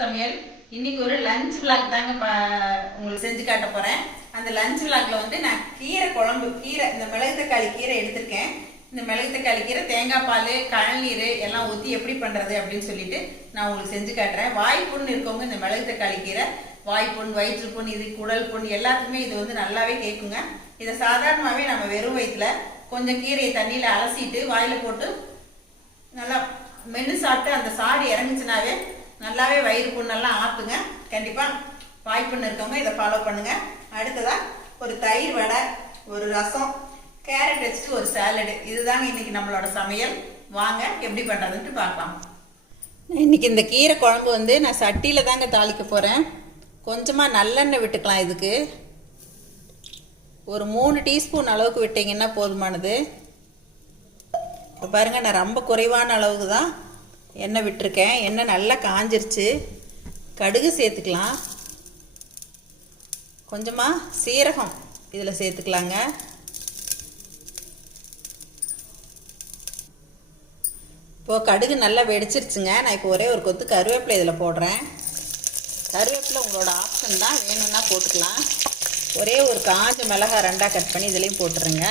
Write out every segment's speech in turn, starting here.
சமையல். இன்னைக்கு ஒரு லஞ்ச் விளாக் தாங்க உங்களுக்கு செஞ்சு காட்ட போறேன். அந்த லஞ்ச் விளாக்ல வந்து நான் கீரை குழம்பு கீரை இந்த மிளகு தக்காளி கீரை எடுத்திருக்கேன். இந்த மிளகு தக்காளி கீரை தேங்காய் பால் கழநீர் எல்லாம் ஊற்றி எப்படி பண்றது அப்படின்னு சொல்லிட்டு நான் உங்களுக்கு செஞ்சு காட்டுறேன். வாய்ப்புன்னு இருக்கவங்க இந்த மிளகு தக்காளி கீரை வாய் வயிற்று புண் இது குடல் புண் எல்லாத்துக்குமே இது வந்து நல்லாவே கேட்குங்க இதை சாதாரணமாகவே நம்ம வெறும் வயிற்றுல கொஞ்சம் கீரையை தண்ணியில் அலசிட்டு வாயில் போட்டு நல்லா மென்று சாப்பிட்டு அந்த சாறு இறங்குச்சுனாவே நல்லாவே வயிறு புண்ணெல்லாம் ஆற்றுங்க கண்டிப்பாக வாய்ப்புன்னு இருக்கவங்க இதை ஃபாலோ பண்ணுங்கள் அடுத்ததாக ஒரு தயிர் வடை ஒரு ரசம் கேரட் வச்சுட்டு ஒரு சாலடு இதுதாங்க இன்றைக்கி நம்மளோட சமையல். வாங்க எப்படி பண்ணுறதுன்ட்டு பார்க்கலாம். இன்றைக்கி இந்த கீரை குழம்பு வந்து நான் சட்டியில் தாங்க தாளிக்க போகிறேன் கொஞ்சமாக நல்லெண்ணெய் விட்டுக்கலாம் இதுக்கு. ஒரு மூணு டீஸ்பூன் அளவுக்கு விட்டிங்கன்னா போதுமானது. இப்போ பாருங்கள் நான் ரொம்ப குறைவான அளவுக்கு தான் எண்ணெய் விட்டுருக்கேன். எண்ணெய் நல்லா காஞ்சிருச்சு. கடுகு சேர்த்துக்கலாம். கொஞ்சமாக சீரகம் இதில் சேர்த்துக்கலாங்க. இப்போது கடுகு நல்லா வெடிச்சிருச்சுங்க. நான் இப்போ ஒரே ஒரு கொத்து கருவேப்பிலை இதில் போடுறேன். கருவேப்பிலை உங்களோட ஆப்ஷன் தான். வேணும்னா போட்டுக்கலாம். ஒரே ஒரு காஞ்ச மிளகாய் ரெண்டாக கட் பண்ணி இதுலேயும் போட்டுருங்க.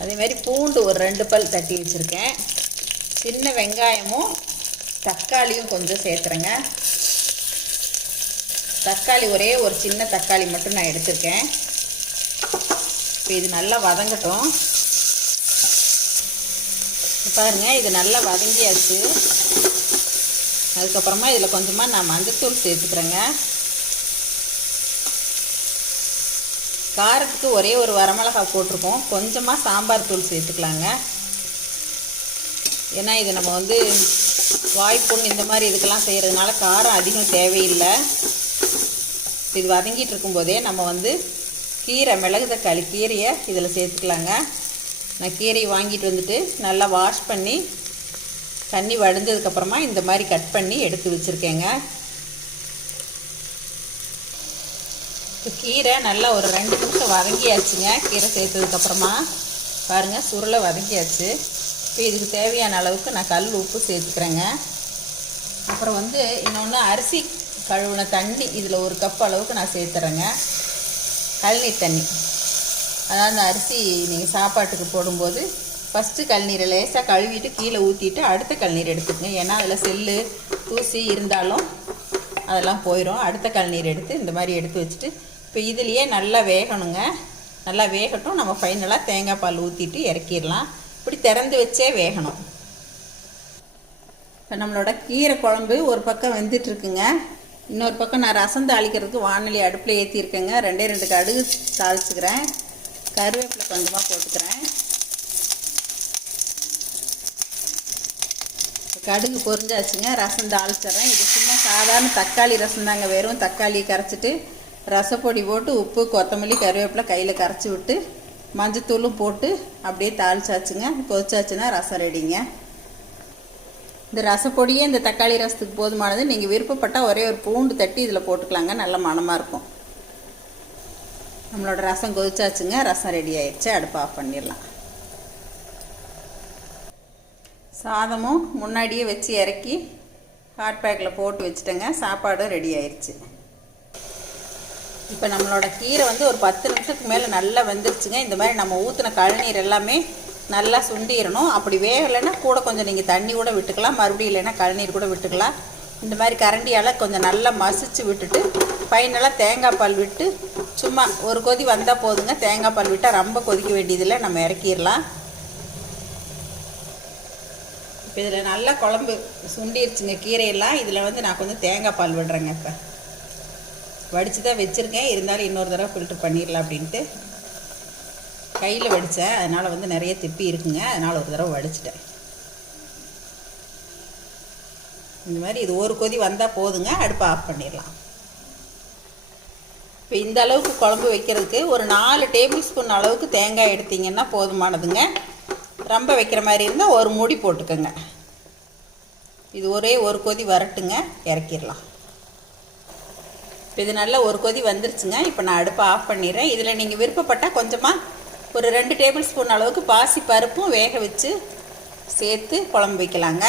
அதே மாதிரி பூண்டு ஒரு ரெண்டு பல் தட்டி வச்சுருக்கேன். சின்ன வெங்காயமும் தக்காளியும் கொஞ்சம் சேர்த்துறேங்க. தக்காளி ஒரே ஒரு சின்ன தக்காளி மட்டும் நான் எடுத்திருக்கேன். இப்போ இது நல்லா வதங்கட்டும். பாருங்க இது நல்லா வதங்கியாச்சு. அதுக்கப்புறமா இதில் கொஞ்சமாக நான் மஞ்சத்தூள் சேர்த்துக்கிறேங்க. காரத்துக்கு ஒரே ஒரு வரமிளகாய் போட்டிருக்கோம். கொஞ்சமாக சாம்பார் தூள் சேர்த்துக்கலாங்க. ஏன்னா இது நம்ம வந்து வாய்ப்புண் இந்த மாதிரி இதுக்கெல்லாம் செய்கிறதுனால காரம் அதிகம் தேவையில்லை. இது வதங்கிட்டு இருக்கும்போதே நம்ம வந்து கீரை மிளகு தக்காளி கீரையை இதில் சேர்த்துக்கலாங்க. நான் கீரையை வாங்கிட்டு வந்துட்டு நல்லா வாஷ் பண்ணி தண்ணி வடிஞ்சதுக்கப்புறமா இந்த மாதிரி கட் பண்ணி எடுத்து வச்சுருக்கேங்க. இப்போ கீரை நல்லா ஒரு ரெண்டு நிமிஷம் வதங்கியாச்சுங்க. கீரை சேர்த்ததுக்கப்புறமா பாருங்கள் சுருளை வதங்கியாச்சு. இப்போ இதுக்கு தேவையான அளவுக்கு நான் கல் உப்பு சேர்த்துக்கிறேங்க. அப்புறம் வந்து இன்னொன்று அரிசி கழுவுன தண்ணி இதில் ஒரு கப் அளவுக்கு நான் சேர்த்துறேங்க. கழுநீர் தண்ணி. அதாவது அந்த அரிசி நீங்கள் சாப்பாட்டுக்கு போடும்போது ஃபஸ்ட்டு கழுநீரை லேசாக கழுவிட்டு கீழே ஊற்றிட்டு அடுத்த கழுநீர் எடுத்துக்கங்க. ஏன்னா அதில் செல்லு தூசி இருந்தாலும் அதெல்லாம் போயிடும் அடுத்த கழுநீர் எடுத்து இந்த மாதிரி எடுத்து வச்சுட்டு இப்போ இதுலேயே நல்லா வேகணுங்க. நல்லா வேகட்டும். நம்ம ஃபைனலாக தேங்காய் பால் ஊற்றிட்டு இறக்கிடலாம். இப்படி திறந்து வச்சே வேகணும். இப்போ நம்மளோட கீரை குழம்பு ஒரு பக்கம் வெந்துட்டுருக்குங்க. இன்னொரு பக்கம் நான் ரசம் தாளிக்கிறதுக்கு வானொலி அடுப்பில் ஏற்றிருக்கேங்க ரெண்டே ரெண்டு கடுகு தாளிச்சுக்கிறேன். கருவேப்பிலை கொஞ்சமாக போட்டுக்கிறேன். கடுகு பொரிஞ்சாச்சுங்க. ரசம் தாளிச்சிட்றேன். இது சும்மா சாதாரண தக்காளி ரசம் தாங்க. வெறும் தக்காளி கரைச்சிட்டு ரசப்பொடி போட்டு உப்பு கொத்தமல்லி கருவேப்பிலை கையில் கரைச்சி விட்டு மஞ்சத்தூளும் போட்டு அப்படியே தாளிச்சாச்சுங்க. கொதிச்சாச்சுன்னா ரசம் ரெடிங்க இந்த ரசப்பொடியே இந்த தக்காளி ரசத்துக்கு போதுமானது. நீங்கள் விருப்பப்பட்டால் ஒரே ஒரு பூண்டு தட்டி இதில் போட்டுக்கலாங்க. நல்ல மணமாக இருக்கும். நம்மளோட ரசம் கொதிச்சாச்சுங்க. ரசம் ரெடி ஆயிடுச்சு. அடுப்பு ஆஃப் பண்ணிடலாம். சாதமும் முன்னாடியே வச்சு இறக்கி ஹாட் பேக்கில் போட்டு வச்சுட்டேங்க. சாப்பாடும் ரெடி ஆயிடுச்சு. இப்போ நம்மளோட கீரை வந்து ஒரு பத்து நிமிஷத்துக்கு மேலே நல்லா வெந்துருச்சுங்க. இந்த மாதிரி நம்ம ஊற்றின கழநீர் எல்லாமே நல்லா சுண்டிடணும் அப்படி வேகலைன்னா கூட கொஞ்சம் நீங்கள் தண்ணி கூட விட்டுக்கலாம். மறுபடியும் இல்லைன்னா கழுநீர் கூட விட்டுக்கலாம். இந்த மாதிரி கரண்டியால் கொஞ்சம் நல்லா மசிச்சு விட்டுட்டு ஃபைனலாக தேங்காய் பால் விட்டு சும்மா ஒரு கொதி வந்தால் போதுங்க. தேங்காய் பால் விட்டால் ரொம்ப கொதிக்க வேண்டியதில்லை. நம்ம இறக்கிடலாம். இப்போ இதில் நல்லா குழம்பு சுண்டிருச்சுங்க கீரையெல்லாம். இதில் வந்து நான் கொஞ்சம் தேங்காய் பால் விடுறேங்க இப்போ. வடித்து தான் வச்சுருக்கேன். இருந்தாலும் இன்னொரு தடவை ஃபில்ட்ரு பண்ணிடலாம் அப்படின்ட்டு கையில் வடித்தேன் அதனால் வந்து நிறைய திப்பி இருக்குங்க. அதனால் ஒரு தடவை வடிச்சிட்டேன். இந்த மாதிரி இது ஒரு கொதி வந்தால் போதுங்க. அடுப்பை ஆஃப் பண்ணிடலாம் இப்போ இந்த அளவுக்கு குழம்பு வைக்கிறதுக்கு ஒரு நாலு டேபிள் ஸ்பூன் அளவுக்கு தேங்காய் எடுத்தீங்கன்னா போதுமானதுங்க. ரொம்ப வைக்கிற மாதிரி இருந்தால் ஒரு மூடி போட்டுக்கோங்க. இது ஒரே ஒரு கொதி வரட்டுங்க. இறக்கிடலாம் இப்போ இது நல்லா ஒரு கொதி வந்துருச்சுங்க. இப்போ நான் அடுப்பை ஆஃப் பண்ணிடுறேன். இதில் நீங்கள் விருப்பப்பட்டால் கொஞ்சமாக ஒரு ரெண்டு டேபிள் ஸ்பூன் அளவுக்கு பாசி பருப்பும் வேக வச்சு சேர்த்து குழம்பு வைக்கலாங்க.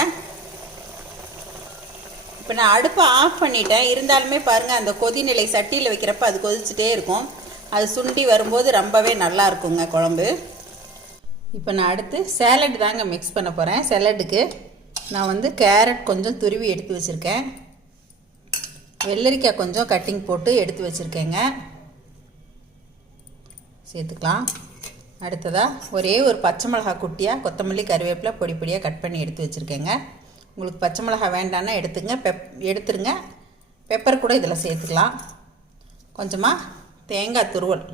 இப்போ நான் அடுப்பை ஆஃப் பண்ணிட்டேன். இருந்தாலுமே பாருங்கள் அந்த கொதிநிலை சட்டியில் வைக்கிறப்ப அது கொதிச்சுட்டே இருக்கும். அது சுண்டி வரும்போது ரொம்பவே நல்லா இருக்குங்க குழம்பு. இப்போ நான் அடுத்து சேலட் தாங்க மிக்ஸ் பண்ண போகிறேன் சேலட்டுக்கு நான் வந்து கேரட் கொஞ்சம் துருவி எடுத்து வச்சுருக்கேன். வெள்ளரிக்காய் கொஞ்சம் கட்டிங் போட்டு எடுத்து வச்சுருக்கேங்க. சேர்த்துக்கலாம். அடுத்ததாக ஒரே ஒரு பச்சை மிளகா குட்டியாக கொத்தமல்லி கருவேப்பிலை பொடி பொடியாக கட் பண்ணி எடுத்து வச்சுருக்கேங்க. உங்களுக்கு பச்சை மிளகா வேண்டான்னா எடுத்துங்க. பெப் எடுத்துருங்க. பெப்பர் கூட இதில் சேர்த்துக்கலாம். கொஞ்சமாக தேங்காய் துருவல்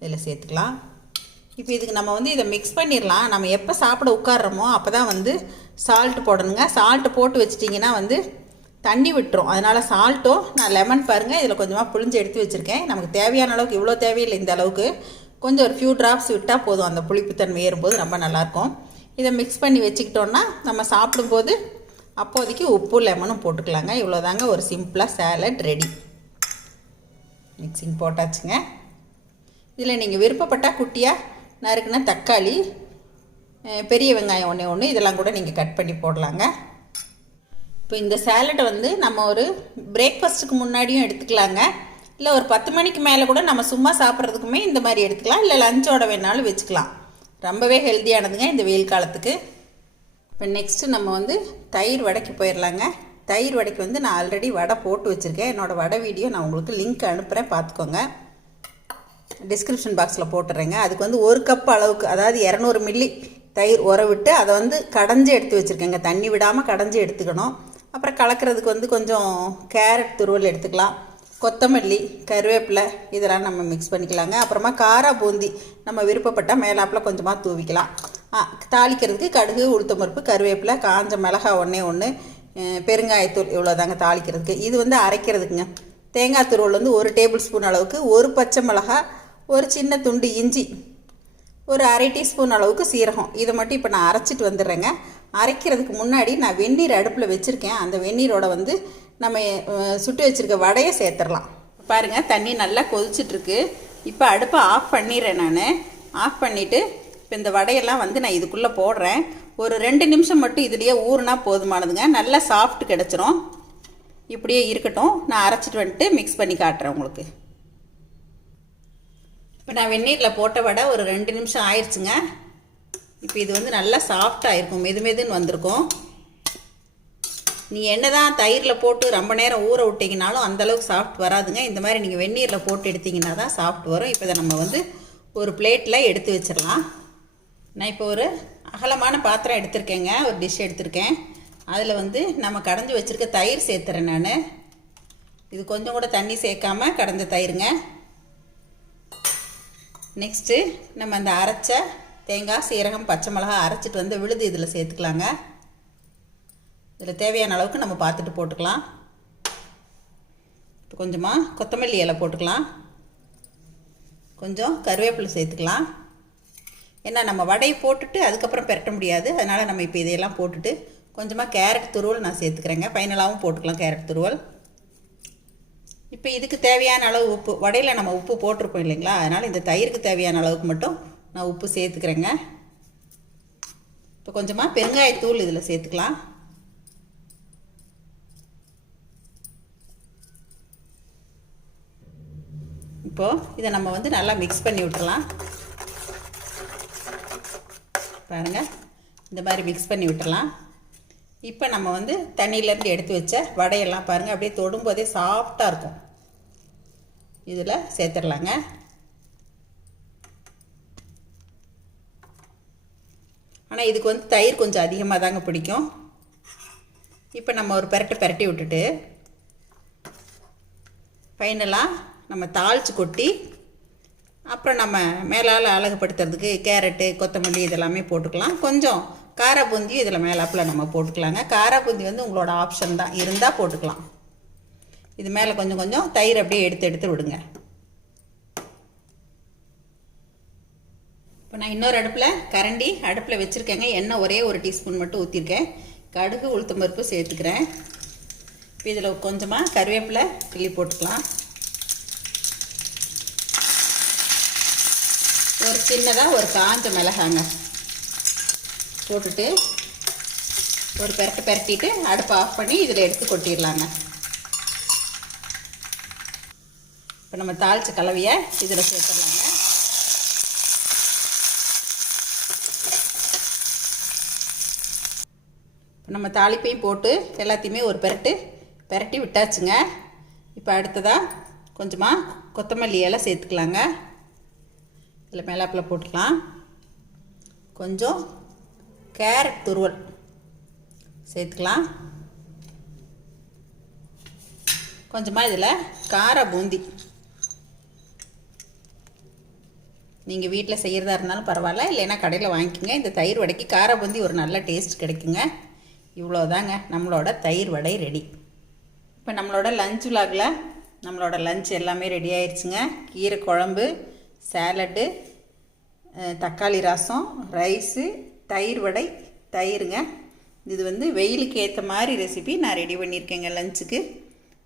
இதில் சேர்த்துக்கலாம். இப்போ இதுக்கு நம்ம வந்து இதை மிக்ஸ் பண்ணிடலாம் நம்ம எப்போ சாப்பிட உட்காடுறோமோ அப்போ தான் வந்து சால்ட்டு போடணுங்க. சால்ட்டு போட்டு வச்சிட்டிங்கன்னா வந்து தண்ணி விட்டுரும். அதனால் சால்ட்டோ நான் லெமன் பாருங்கள் இதில் கொஞ்சமாக புளிஞ்சு எடுத்து வச்சுருக்கேன். நமக்கு தேவையான அளவுக்கு இவ்வளோ தேவையில்லை இந்த அளவுக்கு. கொஞ்சம் ஒரு ஃபியூ ட்ராப்ஸ் விட்டால் போதும் அந்த புளிப்புத்தன்மை ஏறும்போது ரொம்ப நல்லாயிருக்கும். இதை மிக்ஸ் பண்ணி வச்சுக்கிட்டோன்னா நம்ம சாப்பிடும்போது அப்போதைக்கு உப்பு லெமனும் போட்டுக்கலாங்க. இவ்வளோதாங்க ஒரு சிம்பிளாக சேலட் ரெடி மிக்சிங் போட்டாச்சுங்க. இதில் நீங்கள் விருப்பப்பட்டால் குட்டியாக நறுக்குன தக்காளி பெரிய வெங்காயம் ஒன்று ஒன்று இதெல்லாம் கூட நீங்கள் கட் பண்ணி போடலாங்க. இப்போ இந்த சேலட்டை வந்து நம்ம ஒரு பிரேக்ஃபாஸ்ட்டுக்கு முன்னாடியும் எடுத்துக்கலாங்க. இல்லை ஒரு பத்து மணிக்கு மேலே கூட நம்ம சும்மா சாப்பிட்றதுக்குமே இந்த மாதிரி எடுத்துக்கலாம். இல்லை லஞ்சோட வேணாலும் வச்சுக்கலாம். ரொம்பவே ஹெல்த்தியானதுங்க இந்த வெயில் காலத்துக்கு. இப்போ நெக்ஸ்ட்டு நம்ம வந்து தயிர் வடைக்கு போயிடலாங்க தயிர் வடைக்கு வந்து நான் ஆல்ரெடி வடை போட்டு வச்சுருக்கேன். என்னோடய வடை வீடியோ நான் உங்களுக்கு லிங்க் அனுப்புகிறேன் பார்த்துக்கோங்க. டிஸ்கிரிப்ஷன் பாக்ஸில் போட்டுறேங்க. அதுக்கு வந்து ஒரு கப் அளவுக்கு அதாவது இரநூறு மில்லி தயிர் உர விட்டு அதை வந்து கடைஞ்சி எடுத்து வச்சுருக்கேங்க. தண்ணி விடாமல் கடைஞ்சி எடுத்துக்கணும். அப்புறம் கலக்கிறதுக்கு வந்து கொஞ்சம் கேரட் துருவல் எடுத்துக்கலாம். கொத்தமல்லி கருவேப்பிலை இதெல்லாம் நம்ம மிக்ஸ் பண்ணிக்கலாங்க. அப்புறமா காரா பூந்தி நம்ம விருப்பப்பட்டால் மேலாப்பில் கொஞ்சமாக தூவிக்கலாம். தாளிக்கிறதுக்கு கடுகு உளுத்தம்பருப்பு கருவேப்பிலை காஞ்ச மிளகா ஒன்றே ஒன்று பெருங்காயத்தூள் இவ்வளோதாங்க தாளிக்கிறதுக்கு. இது வந்து அரைக்கிறதுக்குங்க. தேங்காய் துருவல் வந்து ஒரு டேபிள் ஸ்பூன் அளவுக்கு ஒரு பச்சை மிளகா ஒரு சின்ன துண்டு இஞ்சி ஒரு அரை டீஸ்பூன் அளவுக்கு சீரகம். இதை மட்டும் இப்போ நான் அரைச்சிட்டு வந்துடுறேங்க. அரைக்கிறதுக்கு முன்னாடி நான் வெந்நீர் அடுப்பில் வச்சுருக்கேன். அந்த வெந்நீரோட வந்து நம்ம சுட்டு வச்சுருக்க வடையை சேர்த்துடலாம். பாருங்கள் தண்ணி நல்லா கொதிச்சிட்ருக்கு. இப்போ அடுப்பை ஆஃப் பண்ணிடுறேன் நான். ஆஃப் பண்ணிவிட்டு இப்போ இந்த வடையெல்லாம் வந்து நான் இதுக்குள்ளே போடுறேன். ஒரு ரெண்டு நிமிஷம் மட்டும் இதுலேயே ஊறுனா போதுமானதுங்க. நல்லா சாஃப்ட் கிடச்சிரும். இப்படியே இருக்கட்டும். நான் அரைச்சிட்டு வந்துட்டு மிக்ஸ் பண்ணி காட்டுறேன் உங்களுக்கு. இப்போ நான் வெந்நீரில் போட்ட வடை ஒரு ரெண்டு நிமிஷம் ஆயிடுச்சுங்க இப்போ இது வந்து நல்லா சாஃப்டாக இருக்கும். மெது மெதுன்னு வந்திருக்கும். நீங்கள் என்ன தான் தயிரில் போட்டு ரொம்ப நேரம் ஊற விட்டிங்கனாலும் அந்தளவுக்கு சாஃப்ட் வராதுங்க. இந்த மாதிரி நீங்கள் வெந்நீரில் போட்டு எடுத்தீங்கன்னா தான் சாஃப்ட் வரும். இப்போ இதை நம்ம வந்து ஒரு பிளேட்டில் எடுத்து வச்சிடலாம். நான் இப்போ ஒரு அகலமான பாத்திரம் எடுத்திருக்கேங்க. ஒரு டிஷ் எடுத்திருக்கேன். அதில் வந்து நம்ம கடைஞ்சி வச்சுருக்க தயிர் சேர்த்துறேன் நான். இது கொஞ்சம் கூட தண்ணி சேர்க்காம கடைஞ்ச தயிருங்க. நெக்ஸ்ட்டு நம்ம அந்த அரைச்ச தேங்காய் சீரகம் பச்சை மிளகாய் அரைச்சிட்டு வந்து விழுது இதில் சேர்த்துக்கலாங்க. இதில் தேவையான அளவுக்கு நம்ம பார்த்துட்டு போட்டுக்கலாம். இப்போ கொஞ்சமாக கொத்தமல்லி இலை போட்டுக்கலாம். கொஞ்சம் கருவேப்பிலை சேர்த்துக்கலாம். ஏன்னா நம்ம வடையை போட்டுட்டு அதுக்கப்புறம் பெரட்ட முடியாது. அதனால் நம்ம இப்போ இதையெல்லாம் போட்டுட்டு கொஞ்சமாக கேரட் துருவல் நான் சேர்த்துக்கிறேங்க. ஃபைனலாகவும் போட்டுக்கலாம் கேரட் துருவல். இப்போ இதுக்கு தேவையான அளவு உப்பு வடையில் நம்ம உப்பு போட்டிருப்போம் இல்லைங்களா? அதனால் இந்த தயிருக்கு தேவையான அளவுக்கு மட்டும் நான் உப்பு சேர்த்துக்கிறேங்க. இப்போ கொஞ்சமாக பெருங்காயத்தூள் இதில் சேர்த்துக்கலாம். இப்போது இதை நம்ம வந்து நல்லா மிக்ஸ் பண்ணி விட்டுலாம் பாருங்கள் இந்த மாதிரி மிக்ஸ் பண்ணி விட்டுலாம் இப்போ நம்ம வந்து தண்ணியிலேருந்து எடுத்து வச்ச வடையெல்லாம் பாருங்கள் அப்படியே தொடும்போதே சாஃப்டாக இருக்கும். இதில் சேர்த்துடலாங்க. ஆனால் இதுக்கு வந்து தயிர் கொஞ்சம் அதிகமாக தாங்க பிடிக்கும். இப்போ நம்ம ஒரு பெரட்டு பெரட்டி விட்டுட்டு ஃபைனலாக நம்ம தாளித்து கொட்டி அப்புறம் நம்ம மேலால் அழகுபடுத்துறதுக்கு கேரட்டு கொத்தமல்லி இதெல்லாமே போட்டுக்கலாம். கொஞ்சம் காரா இதில் மேலாப்பில் நம்ம போட்டுக்கலாங்க. காரா பூந்தி வந்து உங்களோட ஆப்ஷன் தான். இருந்தால் போட்டுக்கலாம். இது மேலே கொஞ்சம் கொஞ்சம் தயிர் அப்படியே எடுத்து எடுத்து விடுங்க. இப்போ நான் இன்னொரு அடுப்பில் கரண்டி அடுப்பில் வச்சுருக்கேங்க. எண்ணெய் ஒரே ஒரு டீஸ்பூன் மட்டும் ஊற்றிருக்கேன் கடுகு உளுத்தம்பருப்பு சேர்த்துக்கிறேன். இப்போ இதில் கொஞ்சமாக கருவேப்பிலை கிள்ளி போட்டுக்கலாம். ஒரு சின்னதாக ஒரு காஞ்ச மிளகாங்க போட்டுட்டு ஒரு பெரட்டு பெரட்டிட்டு அடுப்பை ஆஃப் பண்ணி இதில் எடுத்து கொட்டிடலாங்க. இப்போ நம்ம தாளித்த கலவையை இதில் சேர்த்துடலாங்க இப்போ நம்ம தாளிப்பையும் போட்டு எல்லாத்தையுமே ஒரு பெரட்டு பெரட்டி விட்டாச்சுங்க. இப்போ அடுத்ததாக கொஞ்சமாக கொத்தமல்லி இலை சேர்த்துக்கலாங்க. இதில் மேலாப்பில் போட்டுக்கலாம். கொஞ்சம் கேரட் துருவல் சேர்த்துக்கலாம். கொஞ்சமாக இதில் கார பூந்தி. நீங்கள் வீட்டில் செய்கிறதா இருந்தாலும் பரவாயில்ல இல்லைன்னா கடையில் வாங்கிக்கோங்க. இந்த தயிர் வடைக்கு கார பூந்தி ஒரு நல்ல டேஸ்ட் கிடைக்குங்க. இவ்வளோதாங்க நம்மளோட தயிர் வடை ரெடி இப்போ நம்மளோட லஞ்ச் விலாகில் நம்மளோட லஞ்ச் எல்லாமே ரெடி ஆயிடுச்சுங்க கீரை குழம்பு சேலட்டு தக்காளி ரசம் ரைஸு தயிர் வடை தயிருங்க. இது வந்து வெயிலுக்கு ஏற்ற மாதிரி ரெசிபி நான் ரெடி பண்ணியிருக்கேங்க லஞ்சுக்கு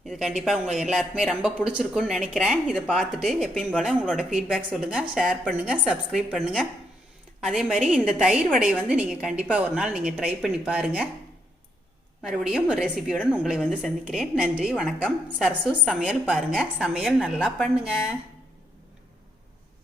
இது கண்டிப்பாக உங்கள் எல்லாருக்குமே ரொம்ப பிடிச்சிருக்குன்னு நினைக்கிறேன். இதை பார்த்துட்டு எப்பயும் போல் உங்களோட ஃபீட்பேக் சொல்லுங்கள் ஷேர் பண்ணுங்கள் சப்ஸ்கிரைப் பண்ணுங்கள் அதே மாதிரி இந்த தயிர் வடையை வந்து நீங்கள் கண்டிப்பாக ஒரு நாள் நீங்கள் ட்ரை பண்ணி பாருங்கள் மறுபடியும் ஒரு ரெசிபியுடன் உங்களை வந்து சந்திக்கிறேன். நன்றி வணக்கம். சரசு சமையல் பாருங்கள் சமையல் நல்லா பண்ணுங்கள்